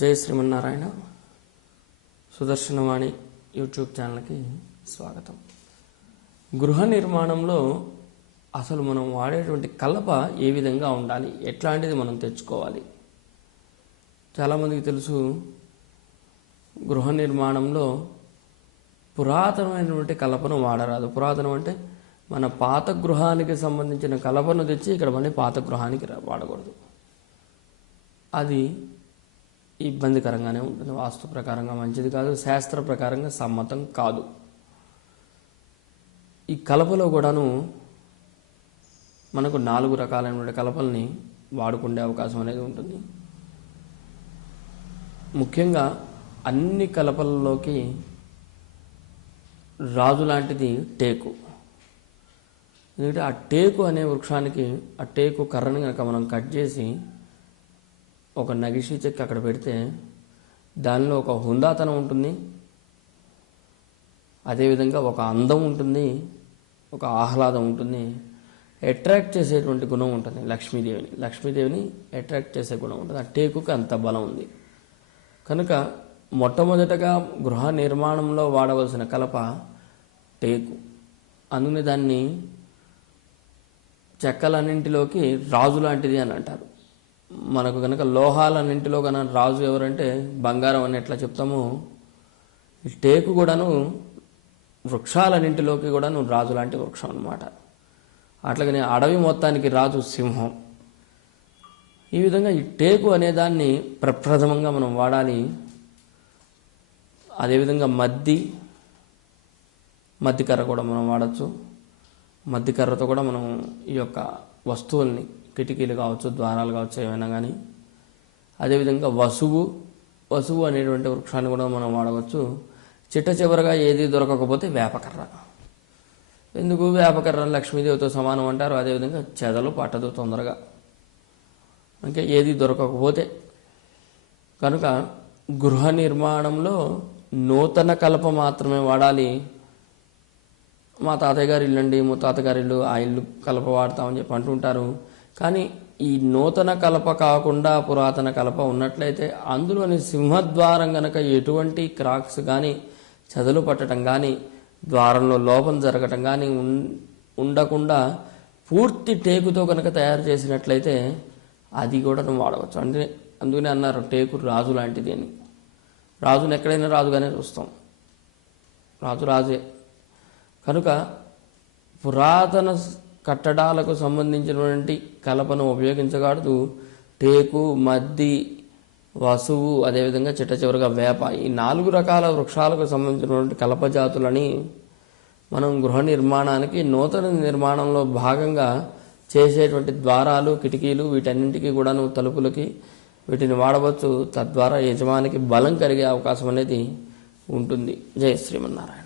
జై శ్రీమన్నారాయణ. సుదర్శనవాణి యూట్యూబ్ ఛానల్కి స్వాగతం. గృహ నిర్మాణంలో అసలు మనం వాడేటువంటి కలప ఏ విధంగా ఉండాలి, ఎట్లాంటిది మనం తెచ్చుకోవాలి? చాలామందికి తెలుసు, గృహ నిర్మాణంలో పురాతనమైనటువంటి కలపను వాడరాదు. పురాతనం అంటే మన పాత గృహానికి సంబంధించిన కలపను తెచ్చి ఇక్కడ మళ్ళీ పాత గృహానికి వాడకూడదు. అది ఇబ్బందికరంగానే ఉంటుంది. వాస్తు ప్రకారంగా మంచిది కాదు, శాస్త్ర ప్రకారంగా సమ్మతం కాదు. ఈ కలపలో కూడాను మనకు 4 రకాలైన కలపల్ని వాడుకునే అవకాశం అనేది ఉంటుంది. ముఖ్యంగా అన్ని కలపలలోకి రాజు లాంటిది టేకు. ఎందుకంటే ఆ టేకు అనే వృక్షానికి ఆ టేకు కర్రని కనుక మనం కట్ చేసి ఒక నగిషి చెక్కి అక్కడ పెడితే దానిలో ఒక హుందాతనం ఉంటుంది, అదేవిధంగా ఒక అందం ఉంటుంది, ఒక ఆహ్లాదం ఉంటుంది, అట్రాక్ట్ చేసేటువంటి గుణం ఉంటుంది. లక్ష్మీదేవిని అట్రాక్ట్ చేసే గుణం ఉంటుంది. ఆ టేకుకి అంత బలం ఉంది. కనుక మొట్టమొదటగా గృహ నిర్మాణంలో వాడవలసిన కలప టేకు. అందుకని దాన్ని చెక్కలన్నింటిలోకి రాజు లాంటిది అని అంటారు. మనకు కనుక లోహాలన్నింటిలో కనుక రాజు ఎవరంటే బంగారం అని ఎట్లా చెప్తామో, ఈ టేకు కూడాను వృక్షాలన్నింటిలోకి కూడాను రాజు లాంటి వృక్షం అన్నమాట. అట్లాగనే అడవి మొత్తానికి రాజు సింహం. ఈ విధంగా ఈ టేకు అనే దాన్ని ప్రప్రథమంగా మనం వాడాలి. అదేవిధంగా మద్దికర్ర కూడా మనం వాడచ్చు. మద్దికర్రతో కూడా మనం ఈ యొక్క వస్తువుల్ని, కిటికీలు కావచ్చు, ద్వారాలు కావచ్చు, ఏమైనా కానీ. అదేవిధంగా వసువు అనేటువంటి వృక్షాన్ని కూడా మనం వాడవచ్చు. చిట్ట చివరగా ఏది దొరకకపోతే వేపకర్ర. ఎందుకు వేపకర్ర లక్ష్మీదేవితో సమానం అంటారు. అదేవిధంగా చెదలు పట్టదు తొందరగా, ఇంకా ఏది దొరకకపోతే. కనుక గృహ నిర్మాణంలో నూతన కలప మాత్రమే వాడాలి. మా తాతయ్య గారి ఇల్లు అండి, ముత్తాత గారి ఇల్లు, ఆ ఇల్లు కలప వాడతామని చెప్పి అంటుంటారు. కానీ ఈ నూతన కలప కాకుండా పురాతన కలప ఉన్నట్లయితే అందులోని సింహద్వారం కనుక ఎటువంటి క్రాక్స్ కానీ, చెదలు పట్టడం కానీ, ద్వారంలో లోపం జరగటం కానీ ఉండకుండా పూర్తి టేకుతో కనుక తయారు చేసినట్లయితే అది కూడా నువ్వు వాడవచ్చు. అంటే అందుకనే అన్నారు టేకు రాజు లాంటిది అని. రాజుని ఎక్కడైనా రాజుగానే చూస్తాం, రాజే. కనుక పురాతన కట్టడాలకు సంబంధించినటువంటి కలపను ఉపయోగించకూడదు. టేకు, మద్ది, వసువు, అదేవిధంగా చిట్ట చివరిగా వేప, ఈ 4 రకాల వృక్షాలకు సంబంధించినటువంటి కలప జాతులని మనం గృహ నిర్మాణానికి, నూతన నిర్మాణంలో భాగంగా చేసేటువంటి ద్వారాలు, కిటికీలు, వీటన్నింటికి కూడాను, తలుపులకి వీటిని వాడవచ్చు. తద్వారా యజమానికి బలం కలిగే అవకాశం అనేది ఉంటుంది. జై శ్రీమన్నారాయణ.